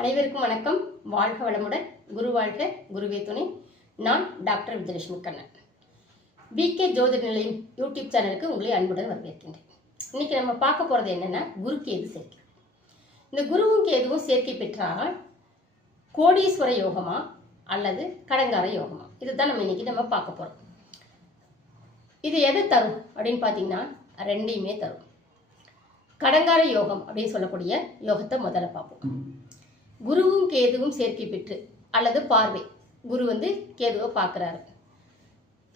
அனைவருக்கும் வணக்கம். வாழ்க வளமுடன். குரு வாழ்க, குருவே துணை. நான் டாக்டர் விஜயலட்சுமி கண்ணன். பிகே ஜோதிட நிலையம் யூடியூப் சேனலுக்கு உங்களை அன்புடன் வரவேற்கின்றேன். இன்னைக்கு நம்ம பார்க்க போகிறது என்னன்னா, குரு கேது சேர்க்கை. இந்த குருவும் கேதுவும் சேர்க்கை பெற்றால் கோடீஸ்வர யோகமா அல்லது கடங்கார யோகமா, இதுதான் நம்ம பார்க்க போகிறோம். இது எதை தரும் அப்படின்னு பார்த்தீங்கன்னா, ரெண்டையுமே தரும். கடங்கார யோகம் அப்படின்னு சொல்லக்கூடிய யோகத்தை முதல்ல பார்ப்போம். குருவும் கேதுவும் சேர்க்கை பெற்று அல்லது பார்வை, குரு கேதுவை பார்க்குறாரு.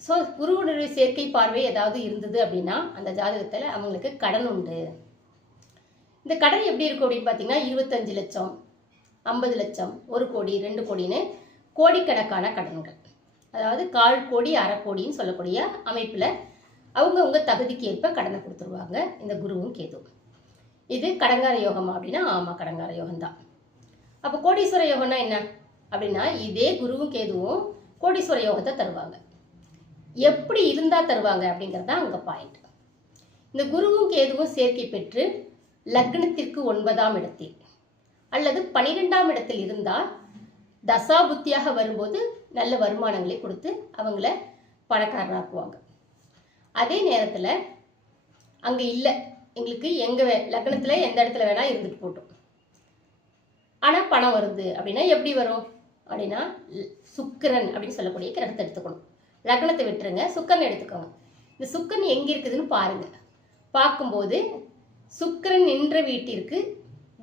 ஸோ குருவுடைய சேர்க்கை பார்வை ஏதாவது இருந்தது அப்படின்னா அந்த ஜாதகத்தில் அவங்களுக்கு கடன் உண்டு. இந்த கடன் எப்படி இருக்கும் அப்படின்னு பார்த்தீங்கன்னா, 25 லட்சம், 50 லட்சம், 1 கோடி, 2 கோடின்னு கோடிக்கணக்கான கடன்கள். அதாவது 1/4 கோடி, அரை கோடின்னு சொல்லக்கூடிய அமைப்பில் அவங்கவுங்க தகுதிக்கு ஏற்ப கடனை கொடுத்துருவாங்க இந்த குருவும் கேதுவும். இது கடங்கார யோகமா அப்படின்னா ஆமாம், கடங்கார யோகம்தான். அப்போ கோடீஸ்வர யோகம்னா என்ன அப்படின்னா, இதே குருவும் கேதுவும் கோடீஸ்வர யோகத்தை தருவாங்க. எப்படி இருந்தால் தருவாங்க அப்படிங்கிறது தான் அங்கே பாயிண்ட். இந்த குருவும் கேதுவும் சேர்க்கை பெற்று லக்னத்திற்கு 9ஆம் இடத்தில் அல்லது 12ஆம் இடத்தில் இருந்தால் தசாபுத்தியாக வரும்போது நல்ல வருமானங்களை கொடுத்து அவங்கள பணக்காரராக்குவாங்க. அதே நேரத்தில் அங்கே இல்லை, எங்களுக்கு எங்கள் லக்னத்தில் எந்த இடத்துல வேணால் இருந்துட்டு போட்டோம், ஆனால் பணம் வருது அப்படின்னா எப்படி வரும் அப்படின்னா, சுக்கிரன் அப்படின்னு சொல்லக்கூடிய கிரகத்தை எடுத்துக்கணும். லக்னத்தை விட்டுருங்க, சுக்கிரன் எடுத்துக்கோங்க. இந்த சுக்கிரன் எங்கே இருக்குதுன்னு பாருங்க. பார்க்கும்போது சுக்கிரன் நின்ற வீட்டிற்கு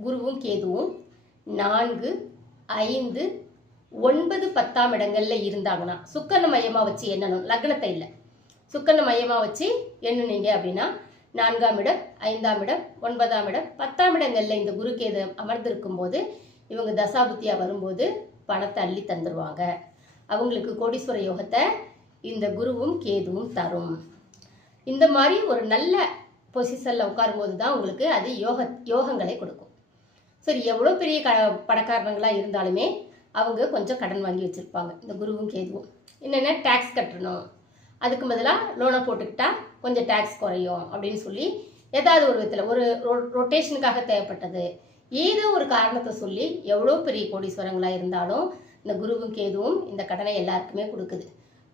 குருவும் கேதுவும் 4, 5, 9, 10ஆம் இடங்கள்ல இருந்தாங்கன்னா, சுக்கிரனை மையமாக வச்சு எண்ணணும், லக்னத்தை இல்லை, சுக்கிரனை மையமாக வச்சு எண்ணுனீங்க அப்படின்னா 4ஆம் இடம், 5ஆம் இடம், 9ஆம் இடம், 10ஆம் இடங்கள்ல இந்த குரு கேது அமர்ந்திருக்கும் போது இவங்க தசாபுத்தியாக வரும்போது பணத்தை அள்ளி தந்துடுவாங்க. அவங்களுக்கு கோடீஸ்வர யோகத்தை இந்த குருவும் கேதுவும் தரும். இந்த மாதிரி ஒரு நல்ல பொசிஷனில் உட்காரும்போது தான் உங்களுக்கு அது யோகங்களை கொடுக்கும். சரி, எவ்வளோ பெரிய பணக்காரங்களாக இருந்தாலுமே அவங்க கொஞ்சம் கடன் வாங்கி வச்சுருப்பாங்க இந்த குருவும் கேதுவும். என்னென்ன டேக்ஸ் கட்டணும், அதுக்கு பதிலாக லோனை போட்டுக்கிட்டா கொஞ்சம் டேக்ஸ் குறையும் அப்படின்னு சொல்லி ஏதாவது ஒரு விதத்தில் ஒரு ரொட்டேஷனுக்காக தேவைப்பட்டது, ஏதோ ஒரு காரணத்தை சொல்லி எவ்வளோ பெரிய கோடீஸ்வரங்களாக இருந்தாலும் இந்த குருவும் கேதுவும் இந்த கடனை எல்லாருக்குமே கொடுக்குது.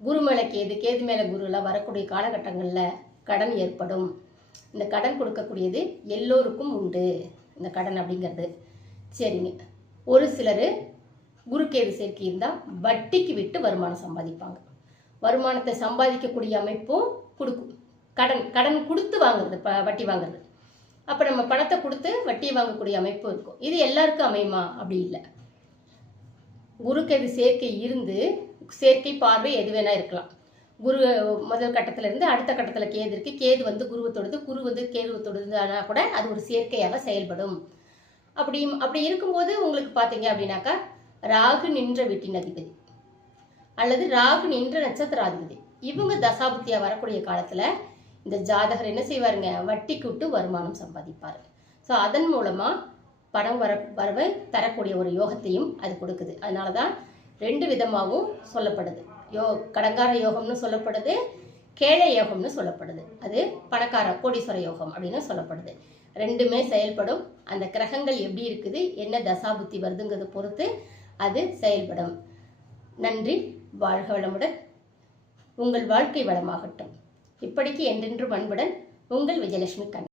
குரு மேலே கேது, கேது மேலே குருலாம் வரக்கூடிய காலகட்டங்களில் கடன் ஏற்படும். இந்த கடன் கொடுக்கக்கூடியது எல்லோருக்கும் உண்டு இந்த கடன் அப்படிங்கிறது. சரிங்க, ஒரு சிலர் குரு கேது சேர்க்கை இருந்தால் வட்டிக்கு விட்டு வருமானம் சம்பாதிப்பாங்க. வருமானத்தை சம்பாதிக்கக்கூடிய அமைப்பும் கொடுக்கும். கடன் கொடுத்து வாங்குறது, வட்டி வாங்குறது. அப்போ நம்ம பணத்தை கொடுத்து வட்டி வாங்கக்கூடிய அமைப்பு இருக்கும். இது எல்லாருக்கும் அமையுமா அப்படி இல்லை. குரு கேது சேர்க்கை இருந்து சேர்க்கை பார்வை எது வேணா இருக்கலாம். குரு முதல் கட்டத்தில் இருந்து அடுத்த கட்டத்தில் கேது இருக்கு, கேது குருவை தொடுது, குரு கேதுவை தொடுதுன்னா கூட அது ஒரு சேர்க்கையாக செயல்படும். அப்படி இருக்கும்போது உங்களுக்கு பார்த்தீங்க அப்படின்னாக்கா, ராகு நின்ற வீட்டின் அதிபதி அல்லது ராகு நின்ற நட்சத்திராதிபதி இவங்க தசாபுத்தியாக வரக்கூடிய காலத்தில் இந்த ஜாதகர் என்ன செய்வாருங்க, வட்டிக்கு விட்டு வருமானம் சம்பாதிப்பார். ஸோ அதன் மூலமாக பணம் வரவை தரக்கூடிய ஒரு யோகத்தையும் அது கொடுக்குது. அதனால தான் 2 விதமாகவும் சொல்லப்படுது. கடங்கார யோகம்னு சொல்லப்படுது, கேழை யோகம்னு சொல்லப்படுது. அது பணக்கார கோடீஸ்வர யோகம் அப்படின்னு சொல்லப்படுது. ரெண்டுமே செயல்படும். அந்த கிரகங்கள் எப்படி இருக்குது, என்ன தசாபுத்தி வருதுங்கிறத பொறுத்து அது செயல்படும். நன்றி. வாழ்க வளமுடன். உங்கள் வாழ்க்கை வளமாகட்டும். இப்படிக்கு என்றென்றும் அன்புடன் உங்கள் விஜயலட்சுமி கண்ணன்.